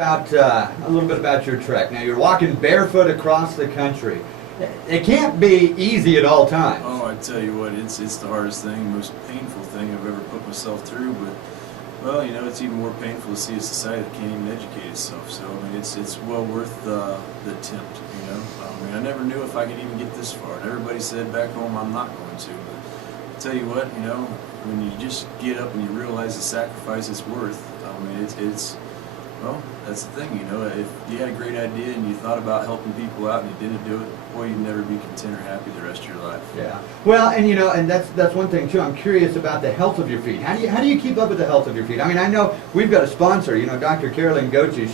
About a little bit about your trek. Now you're walking barefoot across the country. It can't be easy at all times. Oh, I tell you what, it's the hardest thing, most painful thing I've ever put myself through. But well, you know, it's even more painful to see a society that can't even educate itself. So I mean, it's well worth the attempt. You know, I mean, I never knew if I could even get this far. And everybody said back home I'm not going to. But I tell you what, you know, when you just get up and you realize the sacrifice it's worth. I mean, it's well, that's the thing, you know, if you had a great idea and you thought about helping people out and you didn't do it, boy, you'd never be content or happy the rest of your life. Yeah. Well, and you know, and that's one thing too. I'm curious about the health of your feet. How do you keep up with the health of your feet? I mean, I know we've got a sponsor, you know, Dr. Carolyn Gochi.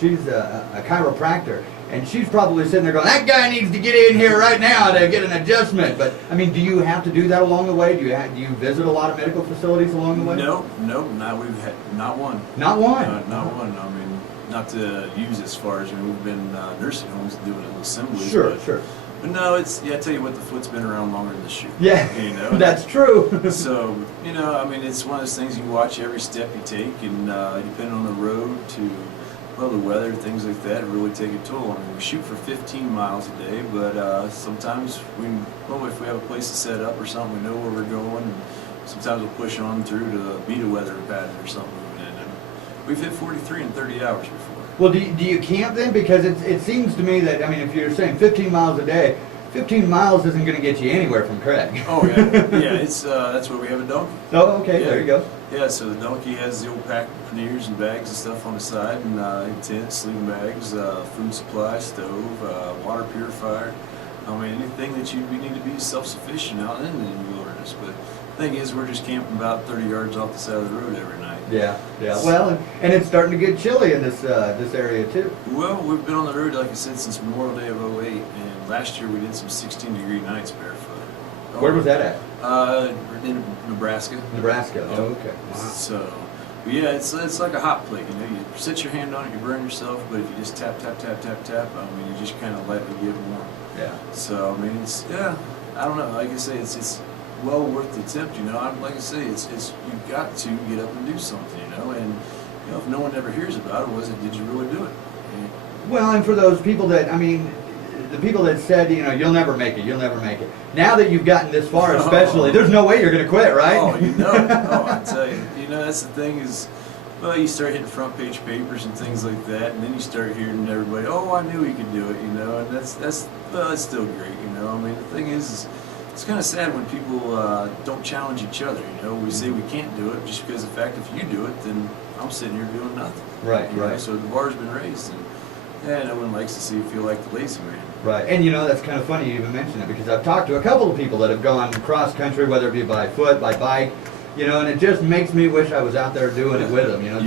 She's a chiropractor, and she's probably sitting there going, "That guy needs to get in here right now to get an adjustment." But I mean, do you have to do that along the way? Do you visit a lot of medical facilities along the way? No, we've had not one. Not one. Not one. I mean, not to use as far as we've been nursing homes doing little assemblies. Sure, sure. But no, it's I tell you what, the foot's been around longer than the shoe. Yeah, you know, that's true. So you know, I mean, it's one of those things you watch every step you take, and depending on the road to. Well, the weather, things like that really take a toll. I mean, we shoot for 15 miles a day, but sometimes if we have a place to set up or something, we know where we're going, and sometimes we'll push on through to beat a weather pattern or something moving in. And we've hit 43 in 30 hours before. Well, do you camp then? Because it seems to me that, I mean, if you're saying 15 miles a day, 15 miles isn't going to get you anywhere from KRAI. Oh, yeah. It's that's where we have a donkey. Oh, okay, yeah. There you go. Yeah, so the donkey has the old pack panniers and bags and stuff on the side, and tents, sleeping bags, food supply, stove, water purifier. I mean, anything that we need to be self-sufficient out in the wilderness. But the thing is, we're just camping about 30 yards off the side of the road every night. Yeah. Well, and it's starting to get chilly in this area too. Well, we've been on the road, like I said, since Memorial Day of '08, and last year we did some 16-degree nights barefoot. Where was that at? In Nebraska. Nebraska. Yeah. Oh, okay. Wow. So, but yeah, it's like a hot plate. You know, you set your hand on it, you burn yourself. But if you just tap, tap, tap, tap, tap, I mean, you just kind of lightly get warm. Yeah. So I mean, I don't know. Like I say, it's well worth the attempt. You know, like I say, it's you've got to get up and do something. You know, and you know, if no one ever hears about it, did you really do it? Well, and for those people that, I mean, the people that said, you know, you'll never make it. Now that you've gotten this far, especially, there's no way you're going to quit, right? Oh, you know. Oh, I tell you. You know, that's the thing is, well, you start hitting front page papers and things like that, and then you start hearing everybody, oh, I knew he could do it, you know, and that's still great, you know. I mean, the thing is it's kind of sad when people don't challenge each other, you know. We say we can't do it just because of the fact if you do it, then I'm sitting here doing nothing. Right, you right. know? So the bar's been raised, and no one likes to see you feel like the lazy man. Right, and you know, that's kind of funny you even mention it, because I've talked to a couple of people that have gone cross country, whether it be by foot, by bike, you know, and it just makes me wish I was out there doing it with them, you know,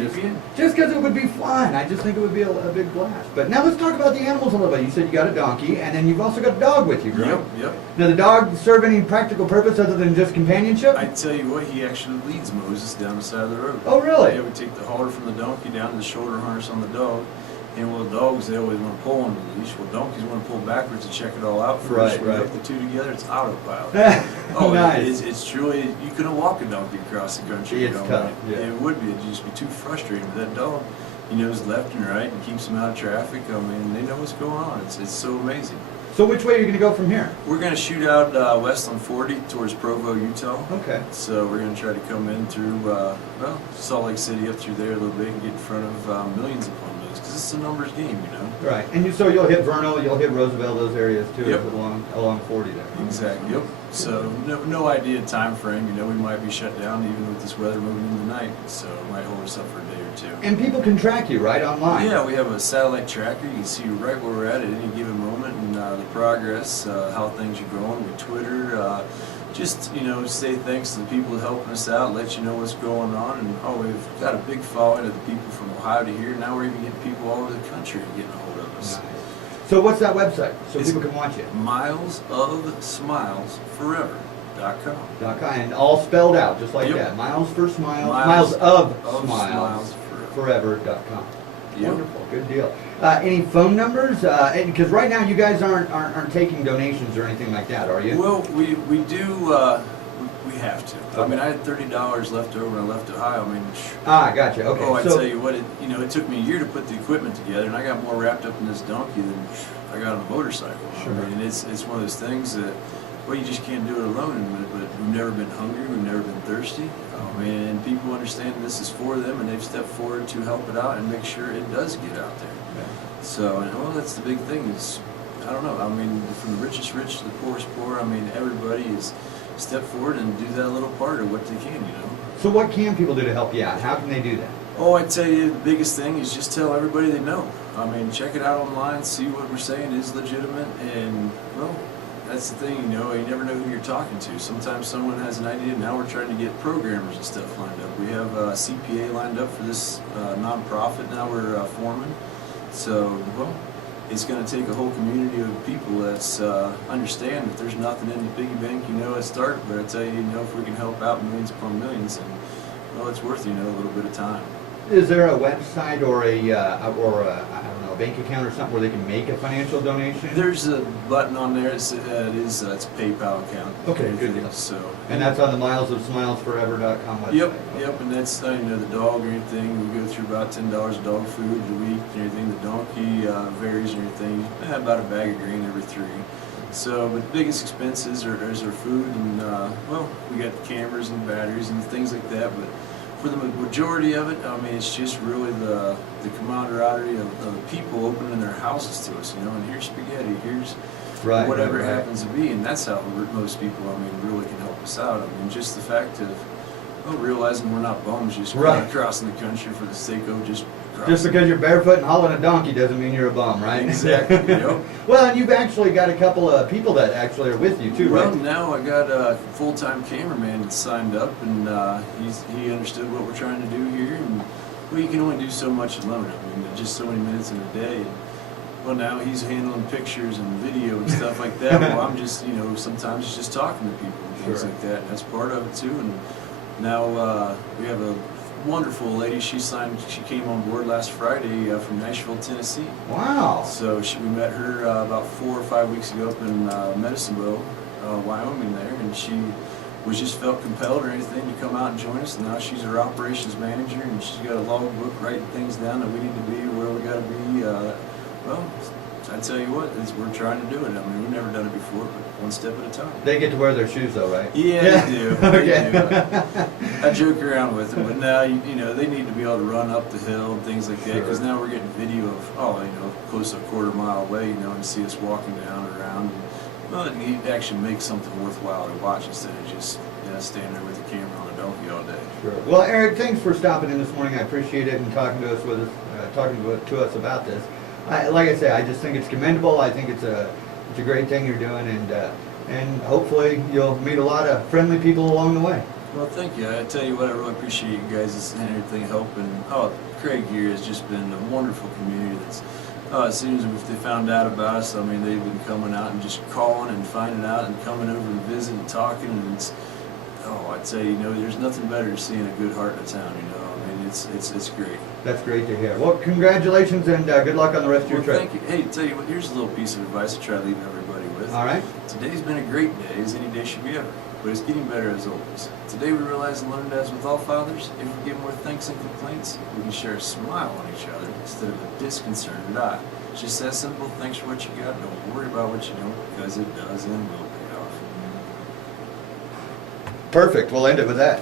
just because it would be fun. I just think it would be a big blast. But now let's talk about the animals a little bit. You said you got a donkey, and then you've also got a dog with you, right? Yep. Now, the dog serve any practical purpose other than just companionship? I tell you what, he actually leads Moses down the side of the road. Oh, really? Yeah, we take the halter from the donkey down to the shoulder harness on the dog. And well, dogs, they always want to pull on the leash. Well, donkeys want to pull backwards to check it all out first. When you hook the two together, it's autopilot. Oh, nice. It's truly, you couldn't walk a donkey across the country. It's tough. Yeah. It would be. It'd just be too frustrating. But that dog, he knows left and right and keeps them out of traffic. I mean, they know what's going on. It's so amazing. So which way are you going to go from here? We're going to shoot out west on 40 towards Provo, Utah. Okay. So we're going to try to come in through, Salt Lake City up through there a little bit and get in front of millions of plum because this is a numbers game, you know. Right, and so you'll hit Vernal, you'll hit Roosevelt, those areas too, yep. along 40 there. Exactly. Yep. So no idea time frame. You know, we might be shut down even with this weather moving in the night, so it might hold us up for a day or two. And people can track you, right, online? Yeah, we have a satellite tracker. You can see right where we're at any given moment and the progress, how things are going. We Twitter, just, you know, say thanks to the people helping us out, let you know what's going on. And, we've got a big following of the people from Ohio to here. Now we're even getting people all over the country getting a hold of us. Nice. So what's that website so people can watch it? milesofsmilesforever.com. And all spelled out, just like yep. that. Miles for Smiles. Miles of Smiles. Forever.com. Yep. Wonderful, good deal. Any phone numbers? Because right now you guys aren't taking donations or anything like that, are you? Well, we do. We have to. I Okay. mean, I had $30 left over when I left Ohio. I mean, Gotcha. Okay. oh, I so, tell you what, it took me a year to put the equipment together, and I got more wrapped up in this donkey than I got on a motorcycle. Sure. I mean, it's one of those things that, well, you just can't do it alone. But we've never been hungry, we've never been thirsty. And people understand this is for them, and they've stepped forward to help it out and make sure it does get out there. Yeah. So, and, well, that's the big thing is, I don't know, I mean, from the richest rich to the poorest poor, I mean, everybody is step forward and do that little part of what they can, So what can people do to help you out? How can they do that? Oh, I tell you, the biggest thing is just tell everybody they know. I mean, check it out online, see what we're saying is legitimate, and, well, that's the thing, you never know who you're talking to. Sometimes someone has an idea, now we're trying to get programmers and stuff lined up. We have a CPA lined up for this nonprofit now we're forming. So, well, it's going to take a whole community of people that's understand if there's nothing in the piggy bank, a start. But I tell you, if we can help out millions upon millions, and well, it's worth a little bit of time. Is there a website or I don't know, a bank account or something where they can make a financial donation? There's a button on there. It's a PayPal account. Okay, good deal. So, And that's on the milesofsmilesforever.com website. Yep, and that's the dog or anything. We go through about $10 of dog food a week and everything. The donkey varies and everything. I have about a bag of grain every 3. So, but the biggest expenses are our food, and well, we got cameras and batteries and things like that. But for the majority of it, I mean, it's just really the camaraderie of people opening their houses to us, and here's spaghetti, here's whatever it happens to be, and that's how most people, I mean, really can help us out. I mean, just the fact of realizing we're not bums just crossing the country for the sake of just crossing. Just because you're barefoot and hauling a donkey doesn't mean you're a bum, right? Exactly. Well, and you've actually got a couple of people that actually are with you too, right? Well, now I got a full-time cameraman that's signed up, and he understood what we're trying to do here, and well, you can only do so much alone. I mean, just so many minutes in a day. And, well, now he's handling pictures and video and stuff like that. Well, I'm just, sometimes just talking to people and things like that, and that's part of it too. And now we have a wonderful lady. She came on board last Friday from Nashville, Tennessee. Wow. So we met her about 4 or 5 weeks ago up in Medicine Bow, Wyoming there, and she just felt compelled or anything to come out and join us. And now she's our operations manager, and she's got a logbook writing things down that we need to be, where we got to be. Well, I tell you what, we're trying to do it. I mean, we've never done it before, but one step at a time. They get to wear their shoes though, right? Yeah, they do. Okay. They do. I joke around with them, but now, they need to be able to run up the hill and things like that, because now we're getting video of, close to a quarter mile away, and see us walking down and around. And, well, it actually makes something worthwhile to watch instead of just standing there with the camera on a donkey all day. Sure. Well, Eric, thanks for stopping in this morning. I appreciate it, and talking to us about this. Like I say, I just think it's commendable. I think it's a great thing you're doing, and hopefully you'll meet a lot of friendly people along the way. Well, thank you. I tell you what, I really appreciate you guys and everything helping. Craig here has just been a wonderful community. That's as soon as they found out about us, I mean, they've been coming out and just calling and finding out and coming over and visiting and talking, and it's I'd say, there's nothing better than seeing a good heart in a town. I mean, it's great. That's great to hear. Well, congratulations, and good luck on the rest of your trip. Thank you. Hey, tell you what, here's a little piece of advice to try to leave everybody with. All right. Today's been a great day, as any day should be ever, but it's getting better as always. Today we realize and learned, as with all fathers, if we give more thanks and complaints, we can share a smile on each other instead of a disconcerted eye. It's just that simple. Thanks for what you got. Don't worry about what you don't, because it does and will pay off. Perfect. We'll end it with that.